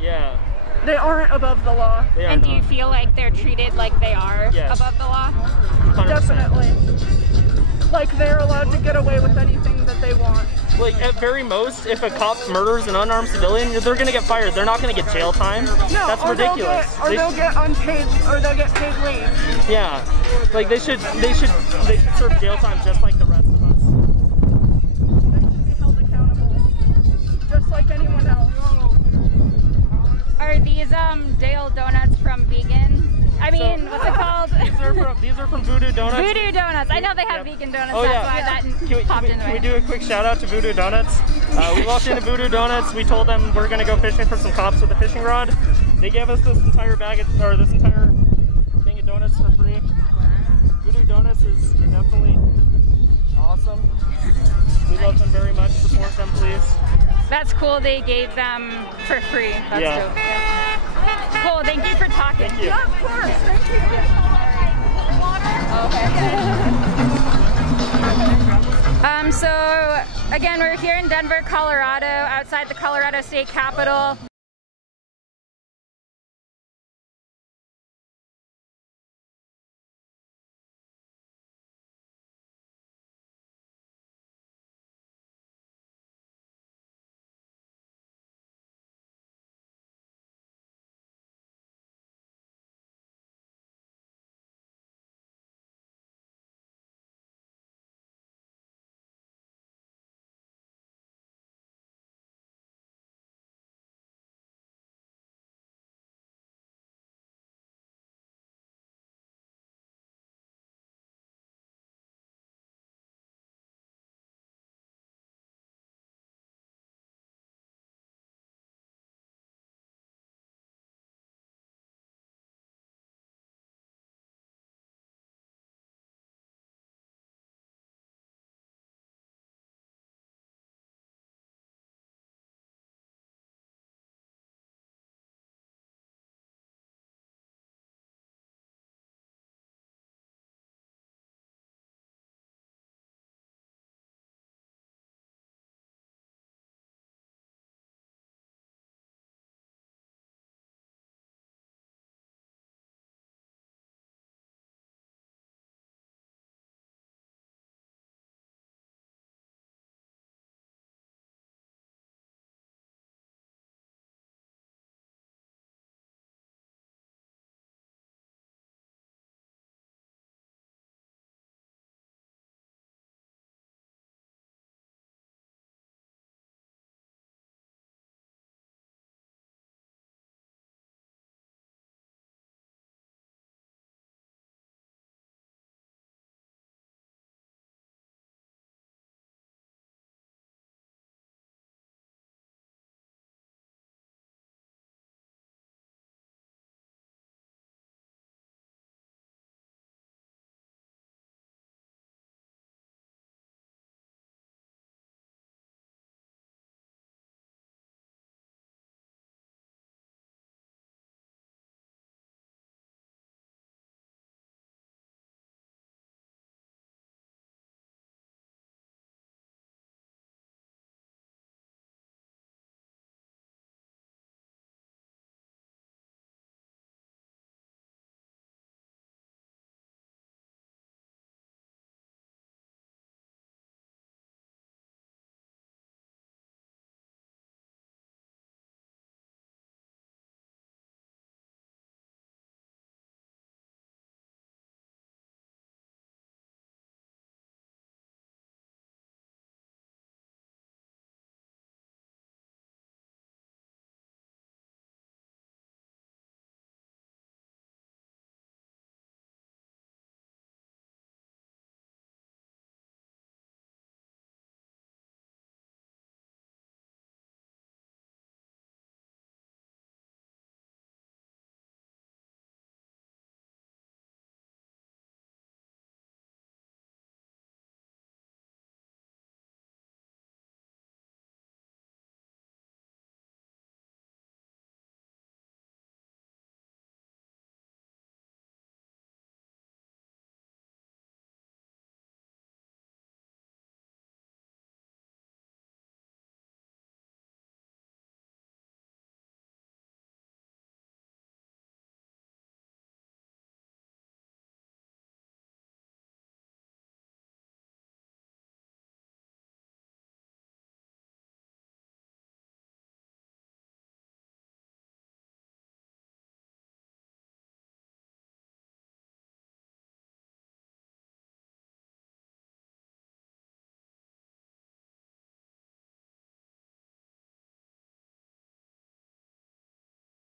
Yeah. They aren't above the law. And do you feel like they're treated like they are above the law? 100%. Definitely. Like they're allowed to get away with anything that they want. Like at very most, if a cop murders an unarmed civilian, they're gonna get fired. They're not gonna get jail time. No, that's ridiculous. They'll get unpaid, or they'll get paid leave. Yeah, like they should serve jail time just like the rest of us. They should be held accountable, just like anyone else. Are these Dale donuts from vegan? I mean, what's it called? These are from Voodoo Donuts. Voodoo Donuts. I know they have vegan donuts. Oh, that's why that popped into my Can we head. do a quick shout out to Voodoo Donuts? We walked into Voodoo Donuts. We told them we're gonna go fishing for some cops with a fishing rod. They gave us this entire bag of, or this entire thing of donuts for free. Voodoo Donuts is definitely awesome. We love them very much. Support them, please. That's cool. They gave them for free. That's dope. Yeah. Cool. Thank you for talking. Thank you. Yeah, of course. Thank you. So again, we're here in Denver, Colorado, outside the Colorado State Capitol.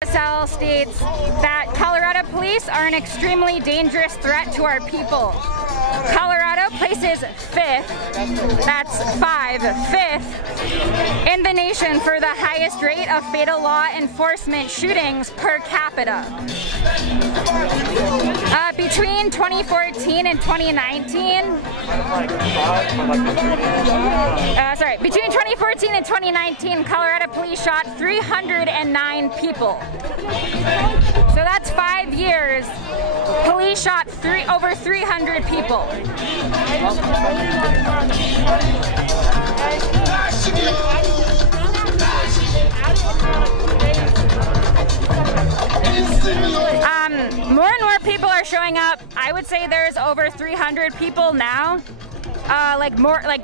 RSL states that Colorado police are an extremely dangerous threat to our people. Colorado places that's 5th in the nation for the highest rate of fatal law enforcement shootings per capita. Between 2014 and 2019, between 2014 and 2019, Colorado police shot 309 people. So that's 5 years. Police shot over 300 people. More and more people are showing up. I would say there's over 300 people now.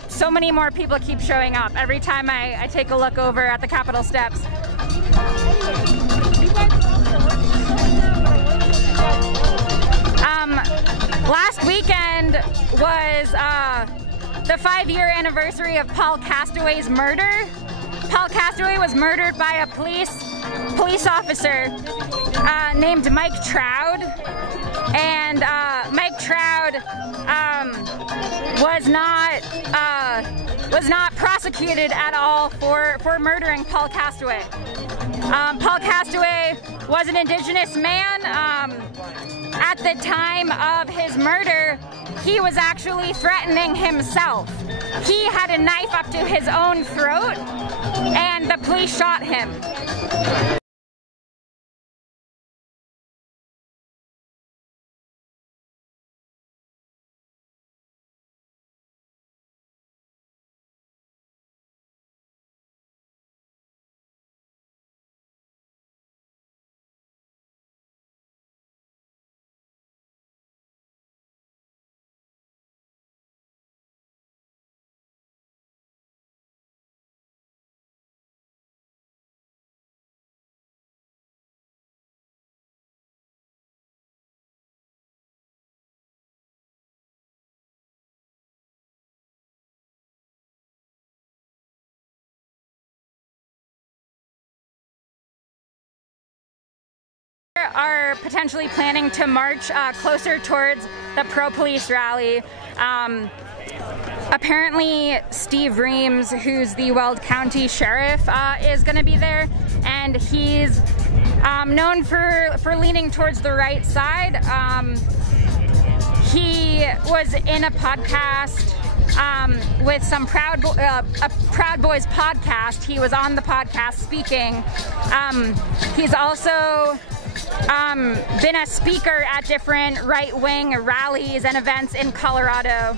So many more people keep showing up every time I take a look over at the Capitol steps. Last weekend was the 5-year anniversary of Paul Castaway's murder. Paul Castaway was murdered by a police officer named Mike Troud, and Mike Troud was not prosecuted at all for murdering Paul Castaway. Paul Castaway was an Indigenous man. At the time of his murder, he was actually threatening himself. He had a knife up to his own throat, and the police shot him. Are potentially planning to march closer towards the pro-police rally. Apparently Steve Reams, who's the Weld County Sheriff, is going to be there, and he's known for leaning towards the right side. He was in a podcast with some Proud Boys podcast. He was on the podcast speaking. He's also been a speaker at different right-wing rallies and events in Colorado.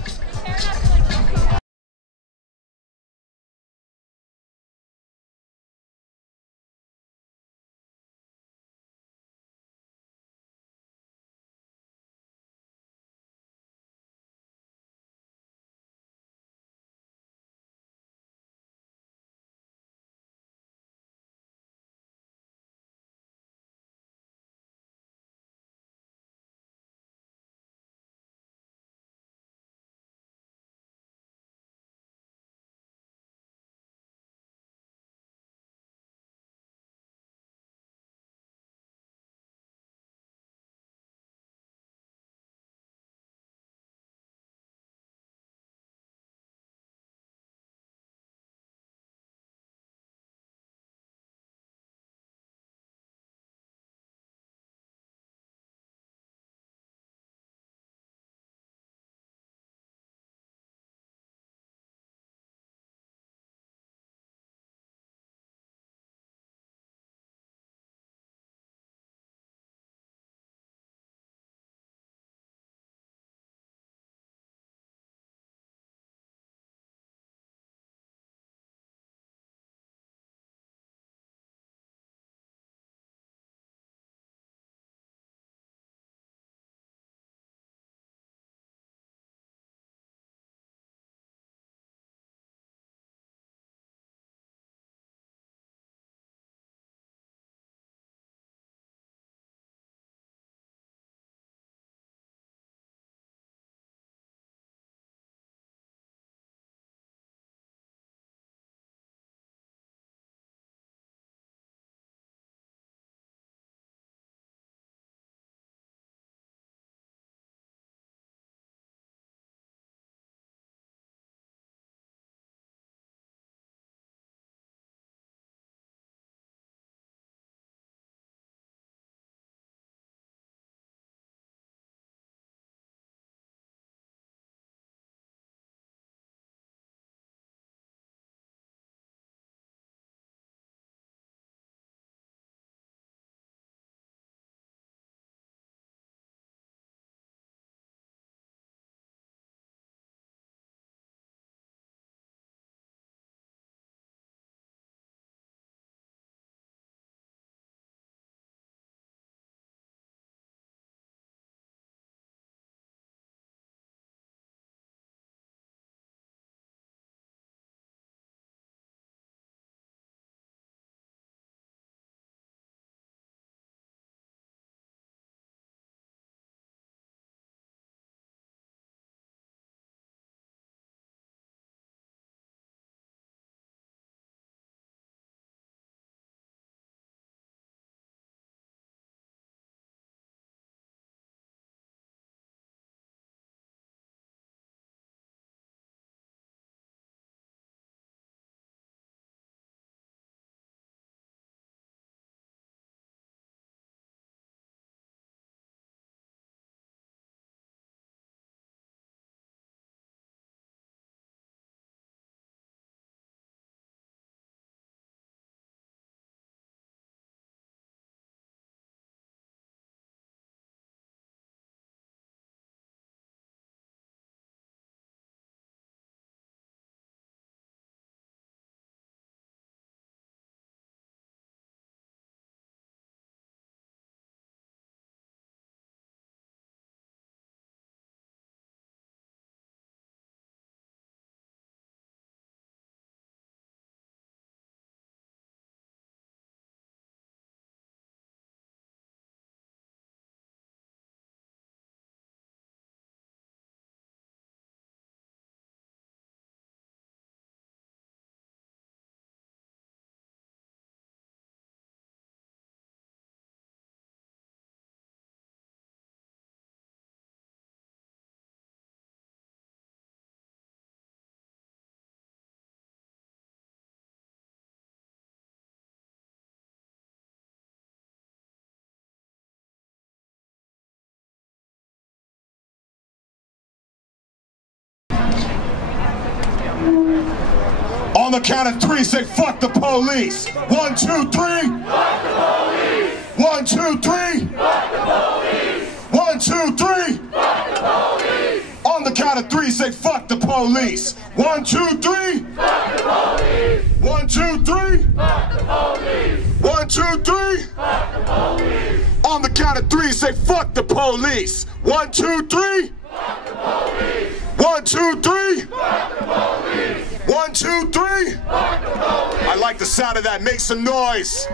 On the count of three, say fuck the police. 1, 2, 3. Fuck the police. 1, 2, 3. Fuck the police. 1, 2, 3. Fuck the police. On the count of three, say fuck the police. 1, 2, 3. Fuck the police. 1, 2, 3. Fuck the police. 1, 2, 3. Fuck the police. On the count of three, say fuck the police. 1, 2, 3. Fuck the police. 1, 2, 3. Fuck the police. 1, 2, 3. Fuck the police. I like the sound of that. Make some noise.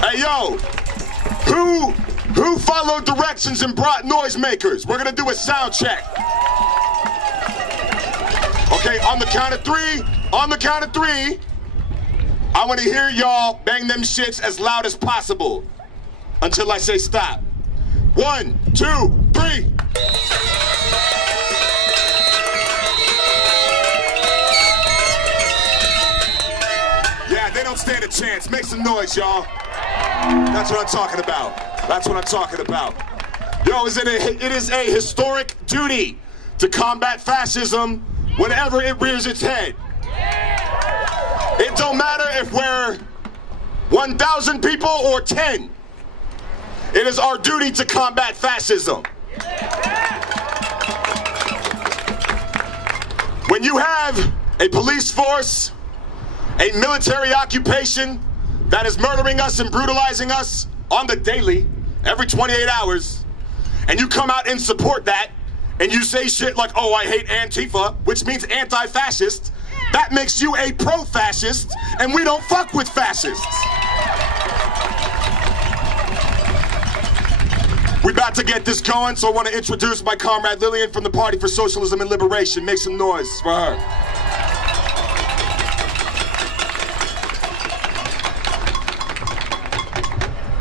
Hey yo, who followed directions and brought noisemakers? We're gonna do a sound check. Okay, on the count of three. On the count of three. I want to hear y'all bang them shits as loud as possible until I say stop. 1, 2, 3. Yeah, they don't stand a chance. Make some noise, y'all. That's what I'm talking about. That's what I'm talking about. Yo, it is a historic duty to combat fascism whenever it rears its head. It don't matter if we're 1,000 people or 10. It is our duty to combat fascism. When you have a police force, a military occupation that is murdering us and brutalizing us on the daily, every 28 hours, and you come out and support that, and you say shit like, oh, I hate Antifa, which means anti-fascist, that makes you a pro-fascist, and we don't fuck with fascists. We're about to get this going, so I want to introduce my comrade Lillian from the Party for Socialism and Liberation. Make some noise for her.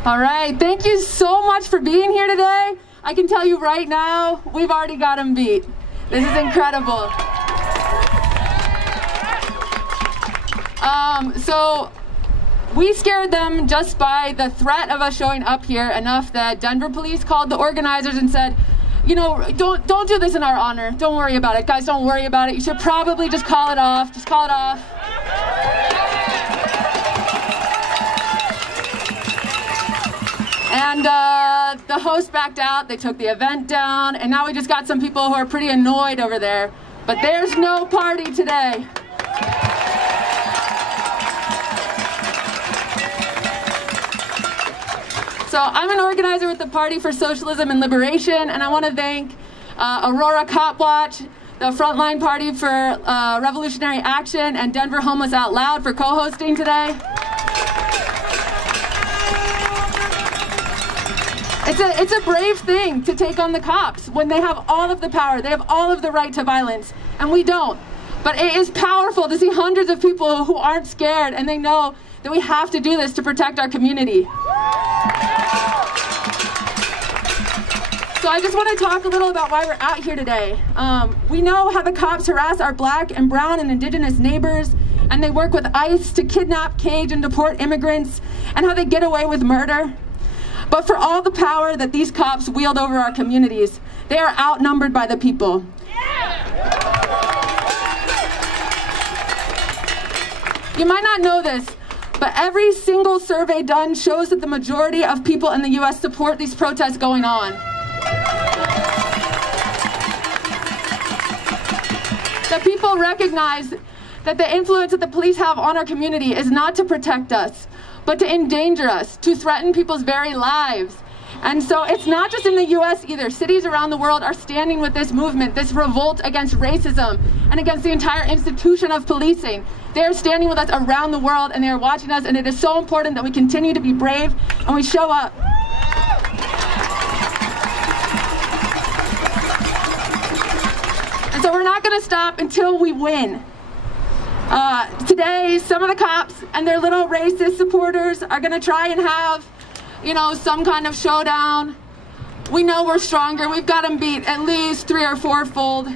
All right, thank you so much for being here today. I can tell you right now, we've already got them beat. This is incredible. So we scared them just by the threat of us showing up here enough that Denver police called the organizers and said, you know, don't do this in our honor. Don't worry about it. Guys, don't worry about it. You should probably just call it off. Just call it off. And the host backed out. They took the event down. And now we just got some people who are pretty annoyed over there. But there's no party today. So I'm an organizer with the Party for Socialism and Liberation, and I want to thank Aurora Cop Watch, the Frontline Party for Revolutionary Action, and Denver Homeless Out Loud for co-hosting today. It's a brave thing to take on the cops when they have all of the power, they have all of the right to violence, and we don't. But it is powerful to see hundreds of people who aren't scared, and they know that we have to do this to protect our community. So I just want to talk a little about why we're out here today. We know how the cops harass our black and brown and indigenous neighbors, and they work with ICE to kidnap, cage, and deport immigrants, and how they get away with murder. But for all the power that these cops wield over our communities, they are outnumbered by the people. You might not know this, but every single survey done shows that the majority of people in the U.S. support these protests going on. The people recognize that the influence that the police have on our community is not to protect us, but to endanger us, to threaten people's very lives. And so it's not just in the US either. Cities around the world are standing with this movement, this revolt against racism and against the entire institution of policing. They are standing with us around the world, and they are watching us, and it is so important that we continue to be brave and we show up. And so we're not going to stop until we win. Today, some of the cops and their little racist supporters are going to try and have, you know, some kind of showdown. We know we're stronger. We've got them beat at least 3- or 4-fold.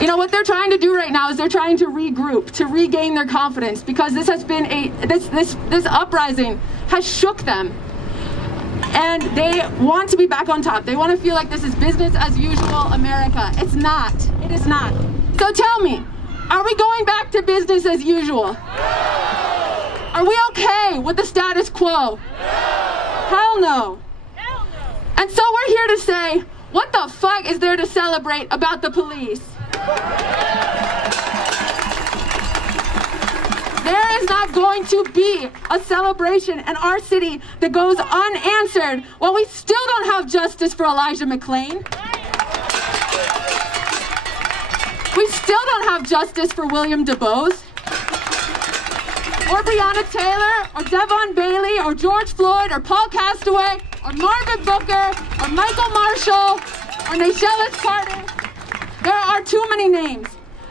You know, what they're trying to do right now is they're trying to regroup, to regain their confidence, because this has been this uprising has shook them. And they want to be back on top. They want to feel like this is business as usual America. It's not. It is not. So tell me, are we going back to business as usual? Are we okay with the status quo? Hell no. And so we're here to say, what the fuck is there to celebrate about the police? There is not going to be a celebration in our city that goes unanswered while we still don't have justice for Elijah McClain. We still don't have justice for William DuBose, or Breonna Taylor, or Devon Bailey, or George Floyd, or Paul Castaway, or Margaret Booker, or Michael Marshall, or Nayshelis Carter. There are too many names.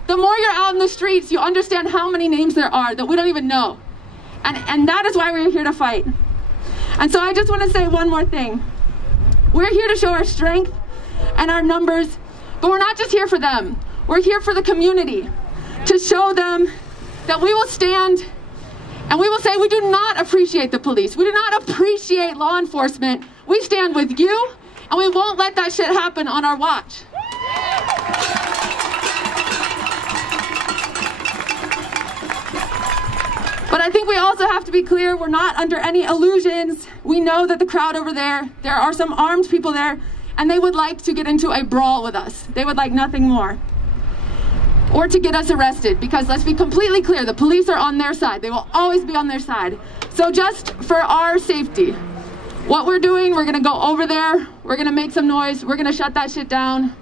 The more you're out in the streets, you understand how many names there are that we don't even know. And that is why we're here to fight. And so I just want to say one more thing. We're here to show our strength and our numbers, but we're not just here for them. We're here for the community, to show them that we will stand and we will say we do not appreciate the police. We do not appreciate law enforcement. We stand with you, and we won't let that shit happen on our watch. But I think we also have to be clear, we're not under any illusions. We know that the crowd over there are some armed people there, and they would like to get into a brawl with us. They would like nothing more. Or to get us arrested, because let's be completely clear, the police are on their side. They will always be on their side. So just for our safety, what we're doing, we're gonna go over there, we're gonna make some noise, we're gonna shut that shit down.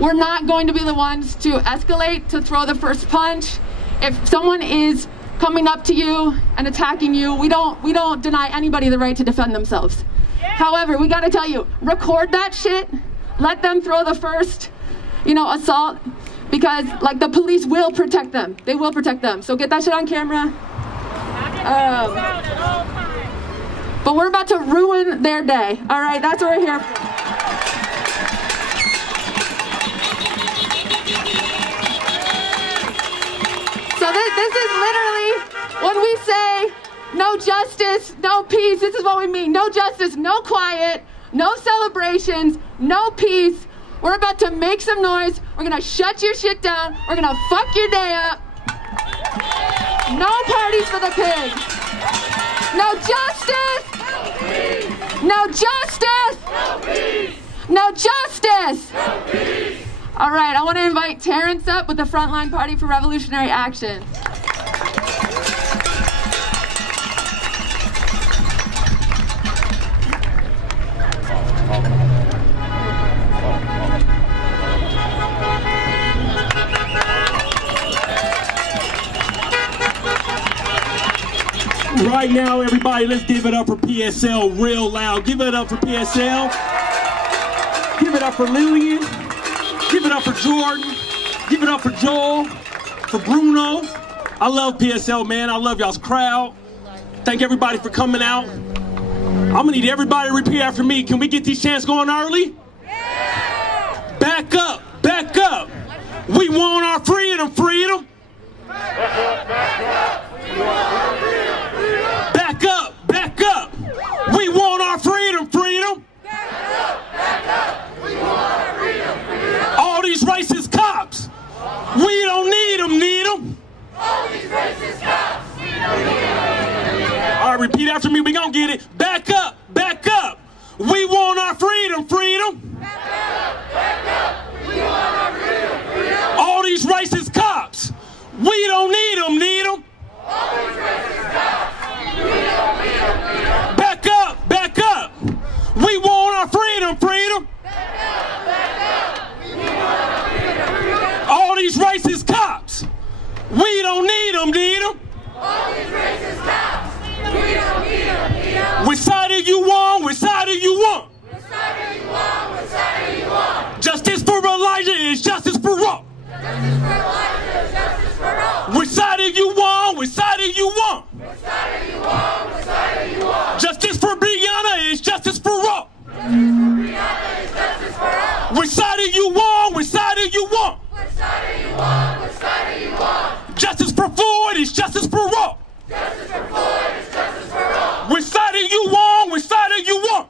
We're not going to be the ones to escalate, to throw the first punch. If someone is coming up to you and attacking you, we don't deny anybody the right to defend themselves. However, we gotta tell you, record that shit, let them throw the first, assault, because like the police will protect them. They will protect them. So get that shit on camera. But we're about to ruin their day. All right, that's what we're here for. So this is literally when we say no justice, no peace. This is what we mean. No justice, no quiet, no celebrations, no peace. We're about to make some noise. We're gonna shut your shit down. We're gonna fuck your day up. No parties for the pigs. No justice. No peace. No justice. No peace. No justice. No peace. All right, I want to invite Terrence up with the Frontline Party for Revolutionary Action. Right now, everybody, let's give it up for PSL real loud. Give it up for PSL. Give it up for Lillian. Give it up for Jordan. Give it up for Joel. For Bruno. I love PSL, man. I love y'all's crowd. Thank everybody for coming out. I'm gonna need everybody to repeat after me. Can we get these chants going early? Yeah. Back up. Back up. We want our freedom. Freedom. Back up. Back up. We want our freedom. Freedom. Back up. Back up. We want our freedom. Freedom. Back up. Back up. We want our freedom. Freedom. All these racist cops. We don't need them. Need them. All these racist cops. We don't need them. All right, repeat after me. We gonna get it. Back up. Back up. We want our freedom. Freedom. Back up. Back up. We want our freedom. Freedom. All these racist cops. We don't need them. Need them. All these racist cops. We don't need them. Need them. Back up. Back up. We want our freedom. Freedom. Back up. Back up. We want our freedom. Freedom. All these racist cops. We don't need them. Need them. All these racist cops. We don't need them. Need them. Which side are you on? Which side are you on? Which side are you on? Which side are you on? Justice for Elijah is justice for all. Justice for Elijah is justice for all. Which side are you on? Which side are you on? Which side are you on? Which side are you on? Justice for Breonna is justice for all. Justice for Breonna is justice for all. Which side are you on? Which side are you on? Which side are you on? Which side are you on? Justice for Floyd is justice for all. Justice for Floyd is justice for all. Which side are you on? Which side are you on?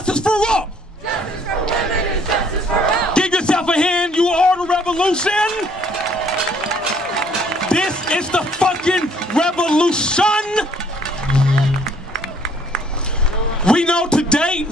justice for all. Justice for women is justice for all. Give yourself a hand. You are the revolution. This is the fucking revolution. We know to date,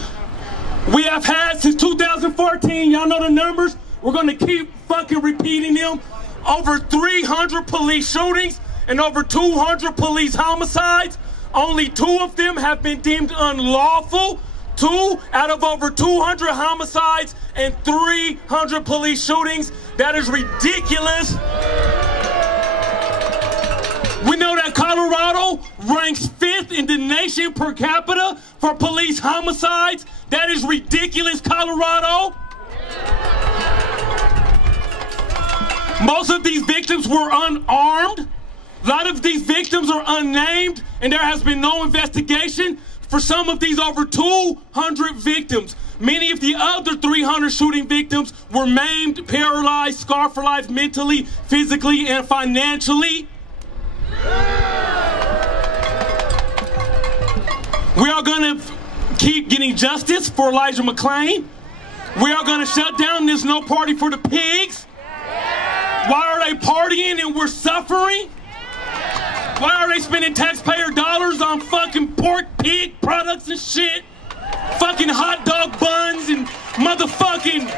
we have had since 2014, y'all know the numbers, we're gonna keep fucking repeating them, over 300 police shootings and over 200 police homicides. Only 2 of them have been deemed unlawful. 2 out of over 200 homicides and 300 police shootings. That is ridiculous. We know that Colorado ranks 5th in the nation per capita for police homicides. That is ridiculous, Colorado. Most of these victims were unarmed. A lot of these victims are unnamed, and there has been no investigation for some of these over 200 victims. Many of the other 300 shooting victims were maimed, paralyzed, scarred for life mentally, physically, and financially. We are going to keep getting justice for Elijah McClain. We are going to shut down this No Party for the Pigs. Why are they partying and we're suffering? Why are they spending taxpayer dollars on fucking pork pig products and shit? Fucking hot dog buns and motherfucking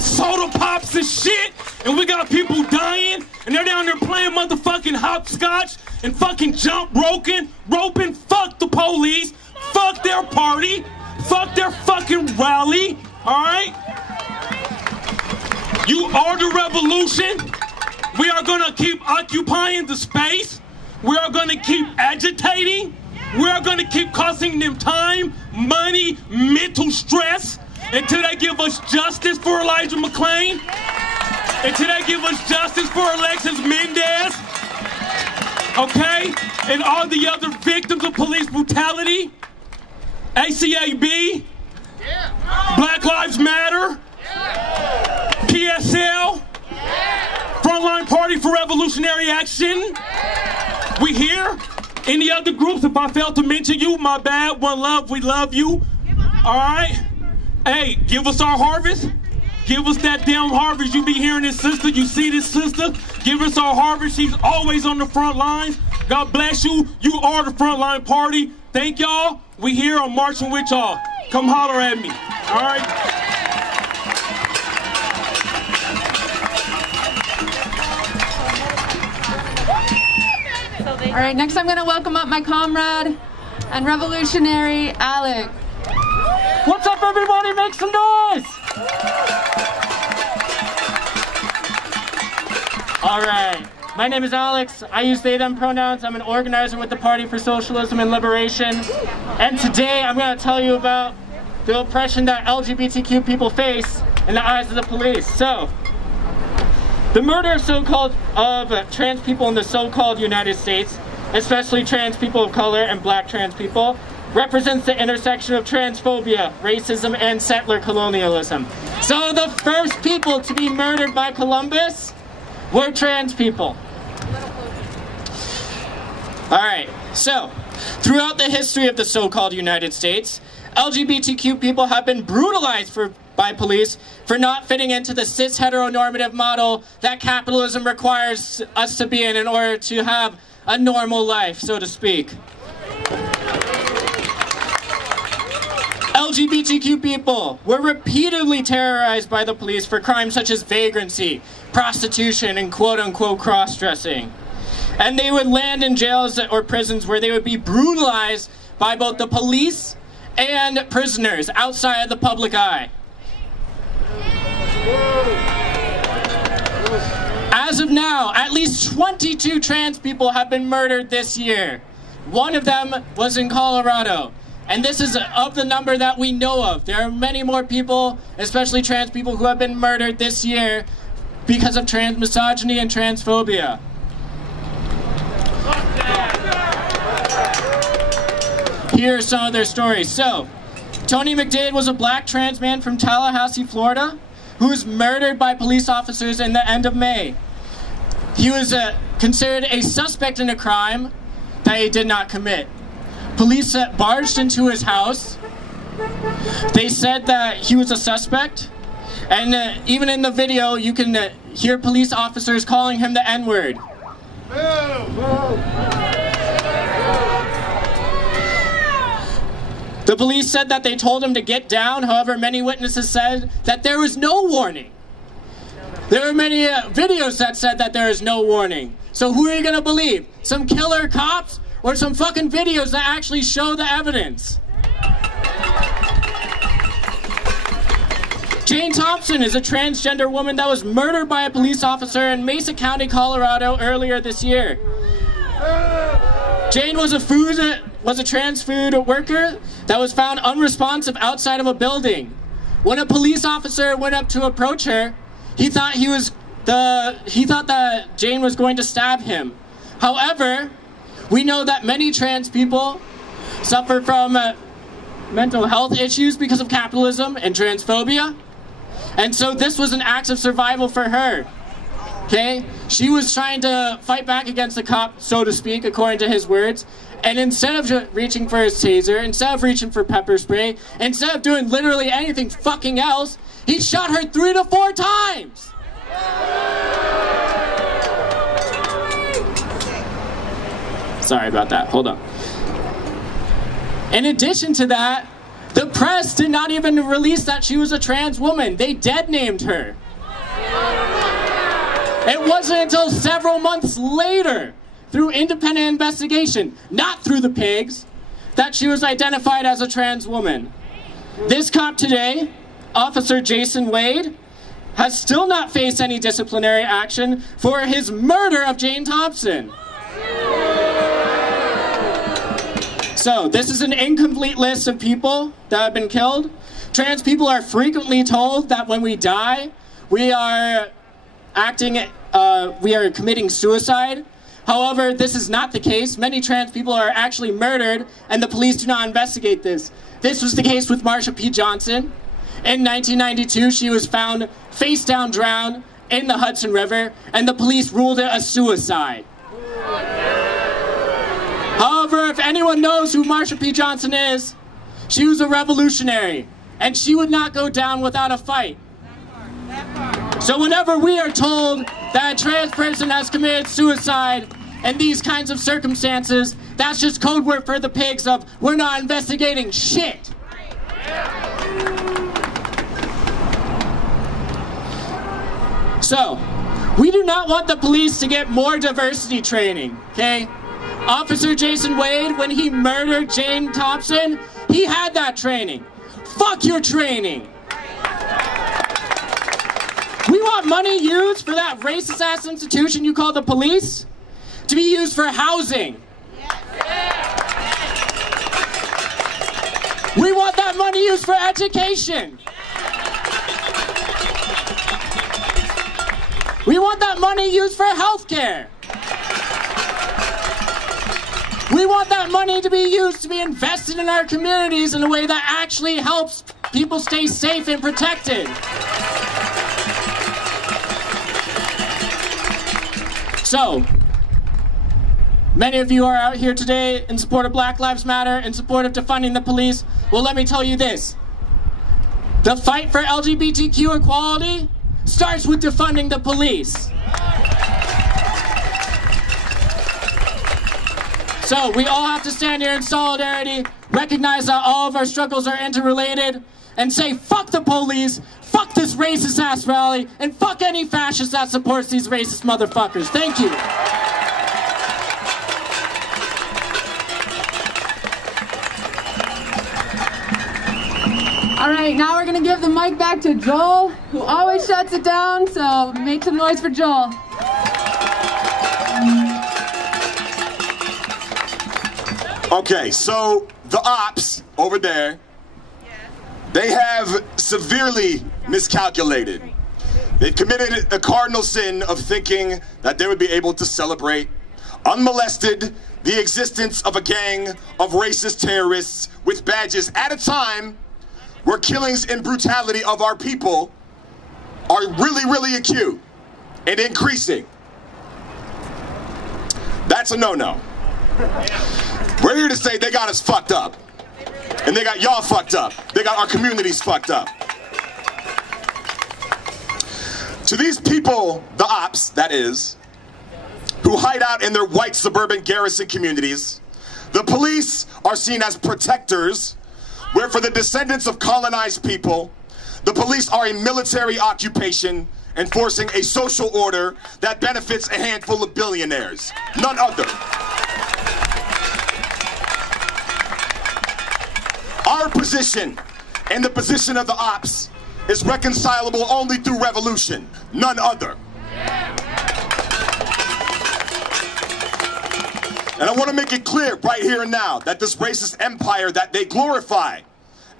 soda pops and shit. And we got people dying and they're down there playing motherfucking hopscotch and fucking jump roping. Fuck the police. Fuck their party. Fuck their fucking rally. Alright? You are the revolution. We are gonna keep occupying the space. We are gonna keep agitating. We are gonna keep costing them time, money, mental stress until they give us justice for Elijah McClain. Until they give us justice for Alexis Mendez. Okay? And all the other victims of police brutality. ACAB. Black Lives Matter. PSL. Frontline Party for Revolutionary Action. We here. Any other groups, if I failed to mention you, my bad. One love, we love you. All right? Hey, give us our harvest. Give us that damn harvest. You be hearing this sister. You see this sister. Give us our harvest. She's always on the front lines. God bless you. You are the frontline party. Thank y'all. We here. I'm marching with y'all. Come holler at me. All right? All right, next I'm going to welcome up my comrade and revolutionary, Alec. What's up, everybody? Make some noise! All right, my name is Alex. I use they, them pronouns. I'm an organizer with the Party for Socialism and Liberation. And today I'm going to tell you about the oppression that LGBTQ people face in the eyes of the police. So, the murder of trans people in the so-called United States, especially trans people of color and black trans people, represents the intersection of transphobia, racism, and settler colonialism. So the first people to be murdered by Columbus were trans people. Alright, so throughout the history of the so-called United States, LGBTQ people have been brutalized by police for not fitting into the cis heteronormative model that capitalism requires us to be in order to have a normal life, so to speak. LGBTQ people were repeatedly terrorized by the police for crimes such as vagrancy, prostitution, and quote-unquote cross-dressing. And they would land in jails or prisons where they would be brutalized by both the police and prisoners outside of the public eye. As of now, at least 22 trans people have been murdered this year. One of them was in Colorado. And this is of the number that we know of. There are many more people, especially trans people, who have been murdered this year because of trans misogyny and transphobia. Here are some of their stories. So, Tony McDade was a black trans man from Tallahassee, Florida, who was murdered by police officers in the end of May. He was considered a suspect in a crime that he did not commit. Police barged into his house, They said that he was a suspect, and even in the video you can hear police officers calling him the N-word. The police said that they told him to get down. However, many witnesses said that there was no warning. There were many videos that said that there is no warning. So who are you gonna believe? Some killer cops or some fucking videos that actually show the evidence? Jane Thompson is a transgender woman that was murdered by a police officer in Mesa County, Colorado earlier this year. Jane was a trans food worker that was found unresponsive outside of a building. When a police officer went up to approach her, he thought that Jane was going to stab him. However, we know that many trans people suffer from mental health issues because of capitalism and transphobia. And so this was an act of survival for her. Okay? She was trying to fight back against the cop, so to speak, according to his words. And instead of reaching for his taser, instead of reaching for pepper spray, instead of doing literally anything fucking else, he shot her 3 to 4 times. Sorry about that. Hold on. In addition to that, the press did not even release that she was a trans woman. They dead named her. It wasn't until several months later, through independent investigation, not through the pigs, that she was identified as a trans woman. This cop today, Officer Jason Wade, has still not faced any disciplinary action for his murder of Jane Thompson. So, this is an incomplete list of people that have been killed. Trans people are frequently told that when we die, we are committing suicide. However, this is not the case. Many trans people are actually murdered, and the police do not investigate this. This was the case with Marsha P. Johnson. In 1992, she was found face down drowned in the Hudson River, and the police ruled it a suicide. However, if anyone knows who Marsha P. Johnson is, she was a revolutionary, and she would not go down without a fight. So whenever we are told that a trans person has committed suicide in these kinds of circumstances, that's just code word for the pigs of, we're not investigating shit. So, we do not want the police to get more diversity training, okay? Officer Jason Wade, when he murdered Jane Thompson, he had that training. Fuck your training. We want money used for that racist-ass institution you call the police to be used for housing. We want that money used for education. We want that money used for health care. We want that money to be used to be invested in our communities in a way that actually helps people stay safe and protected. So, many of you are out here today in support of Black Lives Matter, in support of defunding the police. Well, let me tell you this. The fight for LGBTQ equality starts with defunding the police. So we all have to stand here in solidarity, recognize that all of our struggles are interrelated, and say fuck the police, fuck this racist ass rally, and fuck any fascist that supports these racist motherfuckers. Thank you. All right, now we're gonna give the mic back to Joel, who always shuts it down, so make some noise for Joel. Okay, so the ops over there, they have severely miscalculated. They've committed a cardinal sin of thinking that they would be able to celebrate unmolested the existence of a gang of racist terrorists with badges at a time where killings and brutality of our people are really, really acute and increasing. That's a no-no. We're here to say they got us fucked up. And they got y'all fucked up. They got our communities fucked up. To these people, the ops, that is, who hide out in their white suburban garrison communities, the police are seen as protectors, where for the descendants of colonized people, the police are a military occupation enforcing a social order that benefits a handful of billionaires, none other. Our position and the position of the ops is reconcilable only through revolution, none other. And I want to make it clear right here and now that this racist empire that they glorify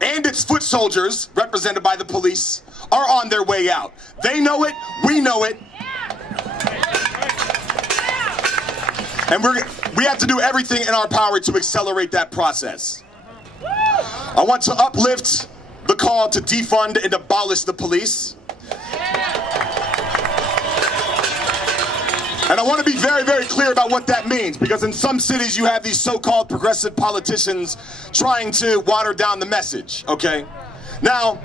and its foot soldiers, represented by the police, are on their way out. They know it, we know it. And we have to do everything in our power to accelerate that process. I want to uplift the call to defund and abolish the police. And I want to be very, very clear about what that means, because in some cities you have these so-called progressive politicians trying to water down the message, okay? Now,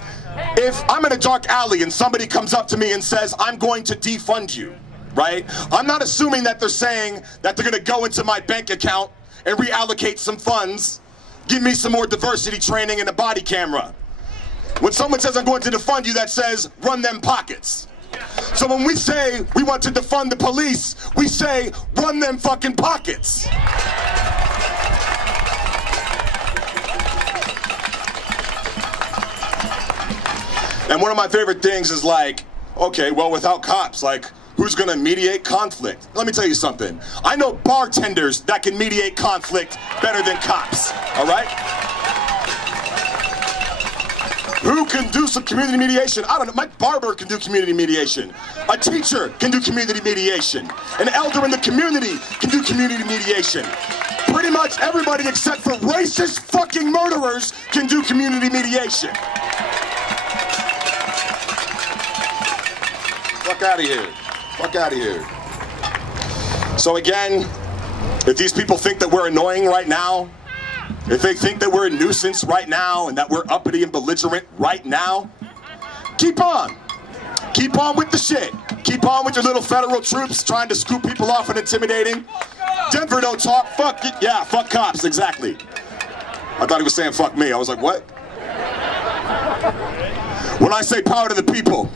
if I'm in a dark alley and somebody comes up to me and says, I'm going to defund you, right? I'm not assuming that they're saying that they're going to go into my bank account and reallocate some funds, give me some more diversity training and a body camera. When someone says I'm going to defund you, that says run them pockets. So when we say we want to defund the police, we say run them fucking pockets. And one of my favorite things is like, okay, well, without cops, like, who's gonna mediate conflict? Let me tell you something. I know bartenders that can mediate conflict better than cops, all right? Who can do some community mediation? I don't know. My barber can do community mediation. A teacher can do community mediation. An elder in the community can do community mediation. Pretty much everybody except for racist fucking murderers can do community mediation. Fuck out of here. Fuck out of here. So again, if these people think that we're annoying right now, if they think that we're a nuisance right now and that we're uppity and belligerent right now, keep on. Keep on with the shit. Keep on with your little federal troops trying to scoop people off and intimidating. Denver don't talk. Fuck it. Yeah, fuck cops. Exactly. I thought he was saying fuck me. I was like, what? When I say power to the people,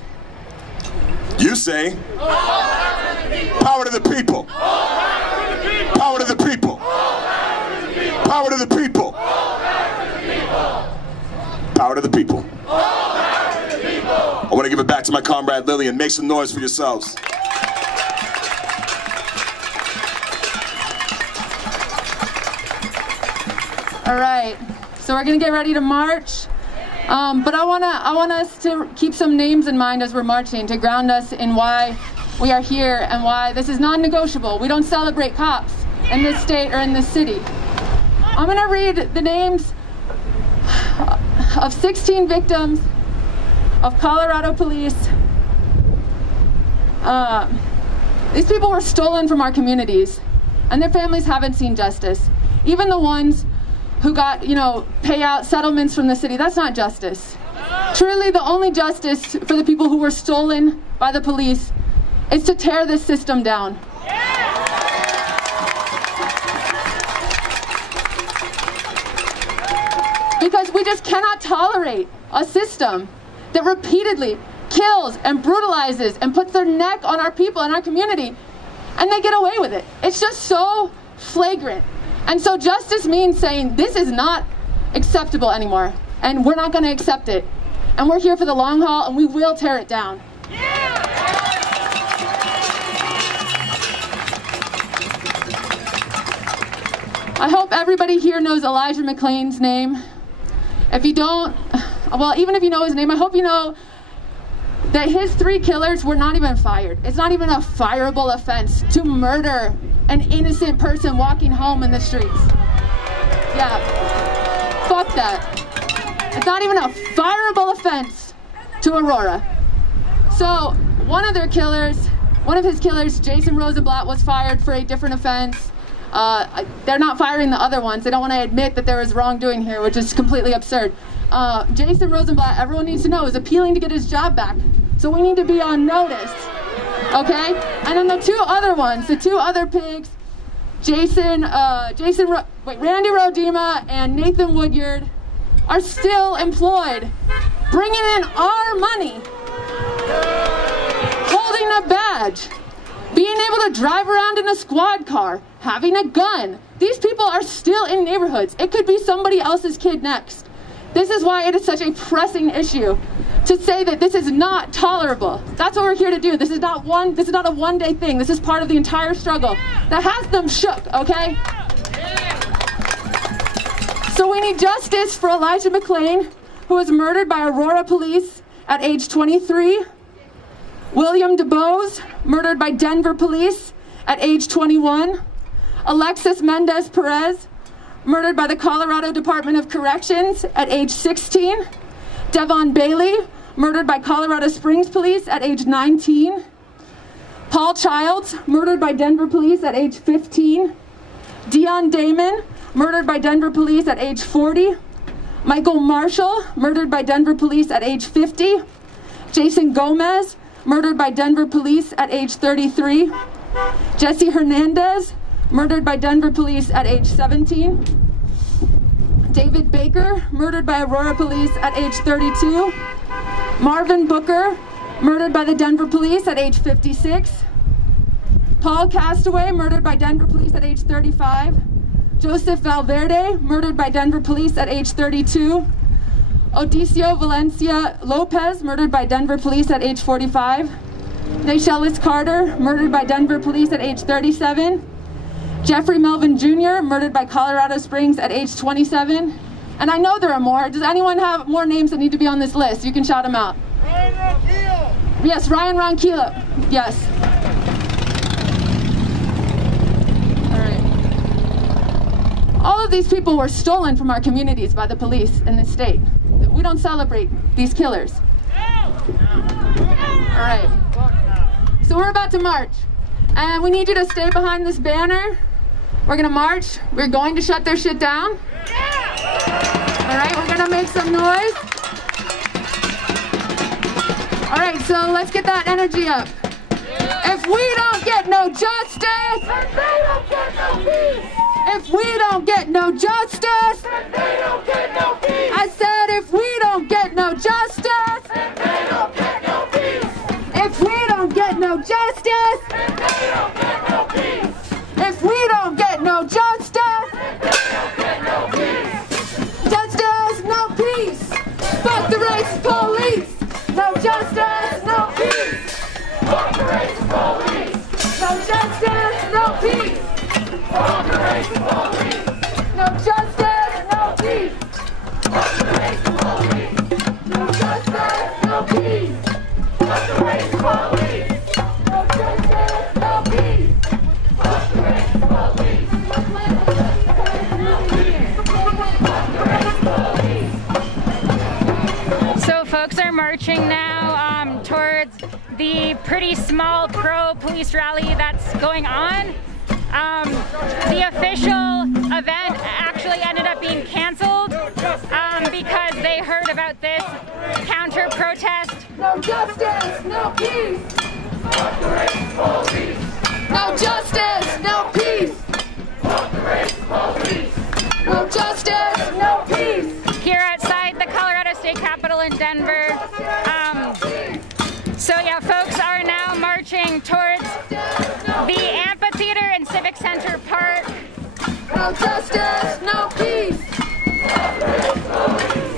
you say power to the people. Power to the people. Power to the people. Power to the people. I want to give it back to my comrade Lillian. Make some noise for yourselves. All right, so we're gonna get ready to march. But I want us to keep some names in mind as we're marching to ground us in why we are here and why this is non-negotiable. We don't celebrate cops in this state or in this city. I'm gonna read the names of 16 victims of Colorado police. These people were stolen from our communities and their families haven't seen justice. Even the ones who got, payout settlements from the city, that's not justice. Truly, the only justice for the people who were stolen by the police is to tear this system down. Because we just cannot tolerate a system that repeatedly kills and brutalizes and puts their neck on our people and our community, and they get away with it. It's just so flagrant. And so justice means saying this is not acceptable anymore, and we're not going to accept it. And we're here for the long haul, and we will tear it down. I hope everybody here knows Elijah McClain's name. If you don't, well, even if you know his name, I hope you know that his 3 killers were not even fired. It's not even a fireable offense to murder an innocent person walking home in the streets. Yeah, fuck that. It's not even a fireable offense to Aurora. So one of his killers, Jason Rosenblatt, was fired for a different offense. They're not firing the other ones. They don't want to admit that there was wrongdoing here, which is completely absurd. Jason Rosenblatt, everyone needs to know, is appealing to get his job back. So we need to be on notice, okay? And then the two other ones, the two other pigs, Randy Rodema and Nathan Woodyard, are still employed, bringing in our money, holding a badge, being able to drive around in a squad car, having a gun. These people are still in neighborhoods. It could be somebody else's kid next. This is why it is such a pressing issue to say that this is not tolerable. That's what we're here to do. This is not a one-day thing. This is part of the entire struggle that has them shook, okay? So we need justice for Elijah McClain, who was murdered by Aurora police at age 23. William DeBose, murdered by Denver police at age 21. Alexis Mendez Perez, murdered by the Colorado Department of Corrections at age 16. Devon Bailey, murdered by Colorado Springs police at age 19. Paul Childs, murdered by Denver police at age 15. Dion Damon, murdered by Denver police at age 40. Michael Marshall, murdered by Denver police at age 50. Jason Gomez, murdered by Denver police at age 33. Jesse Hernandez, murdered by Denver police at age 17. David Baker, murdered by Aurora police at age 32. Marvin Booker, murdered by the Denver police at age 56. Paul Castaway, murdered by Denver police at age 35. Joseph Valverde, murdered by Denver police at age 32. Odisio Valencia Lopez, murdered by Denver police at age 45. Nayshellis Carter, murdered by Denver police at age 37. Jeffrey Melvin Jr., murdered by Colorado Springs at age 27. And I know there are more. Does anyone have more names that need to be on this list? You can shout them out. Ryan Ronquillo. Yes, Ryan Ronquillo. Yes. All right. All of these people were stolen from our communities by the police in this state. We don't celebrate these killers. All right. So we're about to march. And we need you to stay behind this banner. We're gonna march. We're going to shut their shit down. All right, we're gonna make some noise. All right, so let's get that energy up. If we don't get no justice, Then they don't get no peace. if we don't get no justice, Then they don't get no peace. I said if we don't get no justice, Then they don't get no peace. if we don't get no justice, Then they don't get no peace. if we don't get no justice, Then they don't get no peace. justice, no peace. Fuck the racist police. No justice, no peace. Fuck the racist police. No justice, no peace. Fuck the racist police. No justice, no peace. Fuck the racist police. No justice, no peace. Fuck the racist police. No justice, no peace. Fuck the racist police. Fuck the racist police. So folks are marching now towards the pretty small pro-police rally that's going on. The official event actually ended up being canceled because they heard about this counter-protest. No justice, no peace. Fuck the racist police. No justice, no peace. Fuck the racist police. No justice, no peace. Here outside the Colorado State Capitol in Denver. So yeah, folks are now marching towards the amphitheater and Civic Center Park. No justice, no peace. No peace.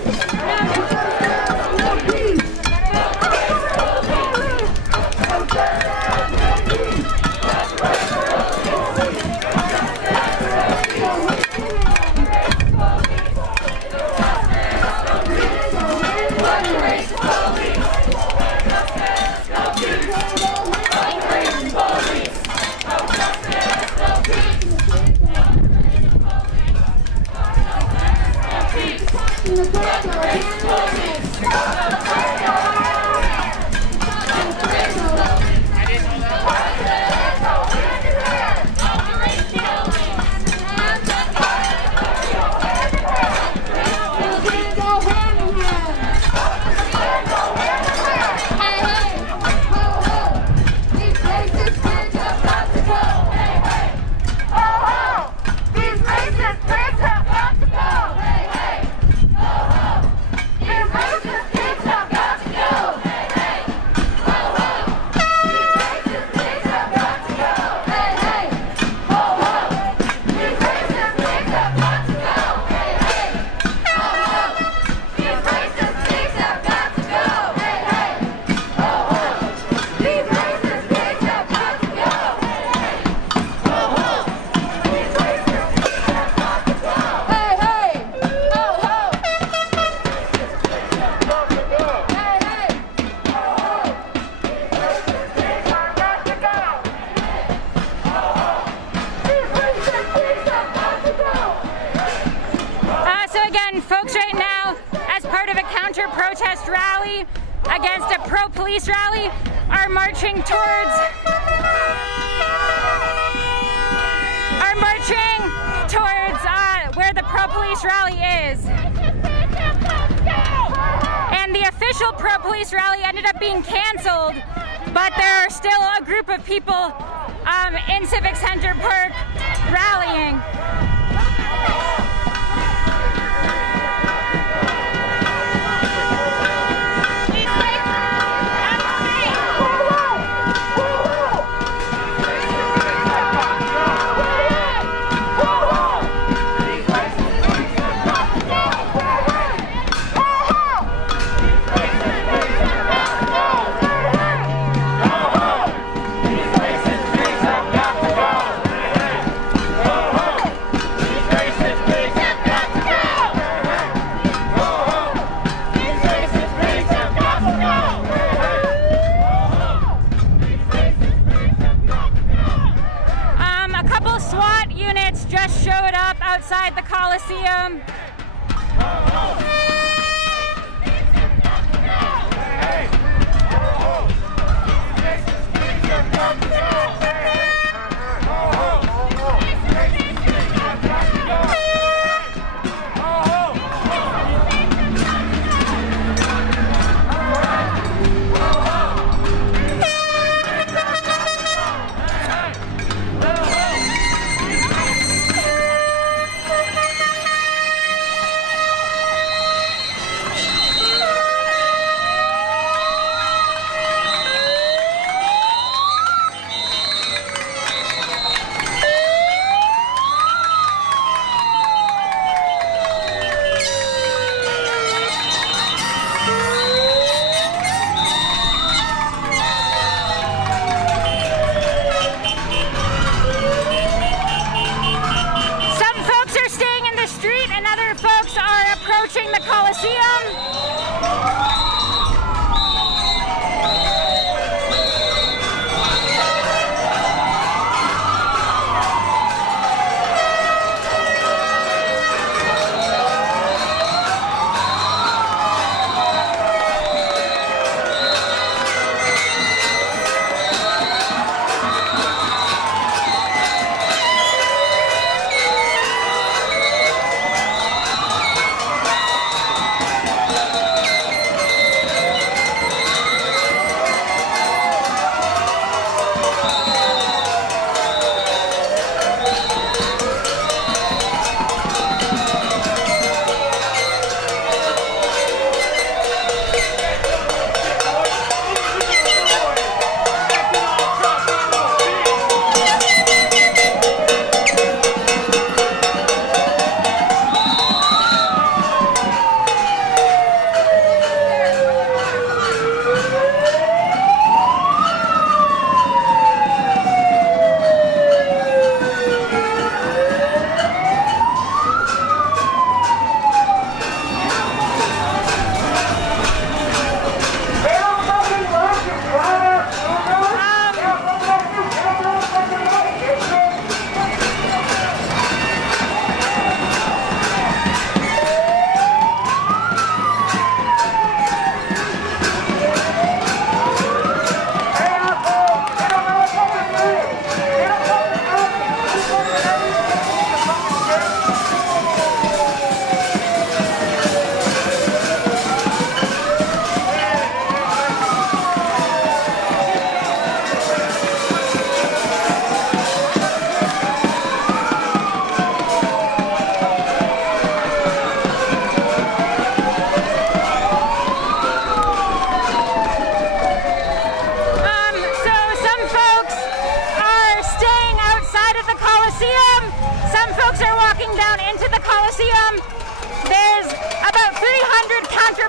Peace. protest rally against a pro-police rally are marching towards where the pro-police rally is. And the official pro-police rally ended up being canceled, but there are still a group of people in Civic Center Park rallying. Just showed up outside the Coliseum. The Coliseum.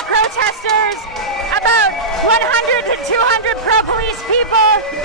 Protesters, about 100 to 200 pro-police people.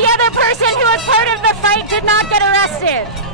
the other person who was part of the fight did not get arrested.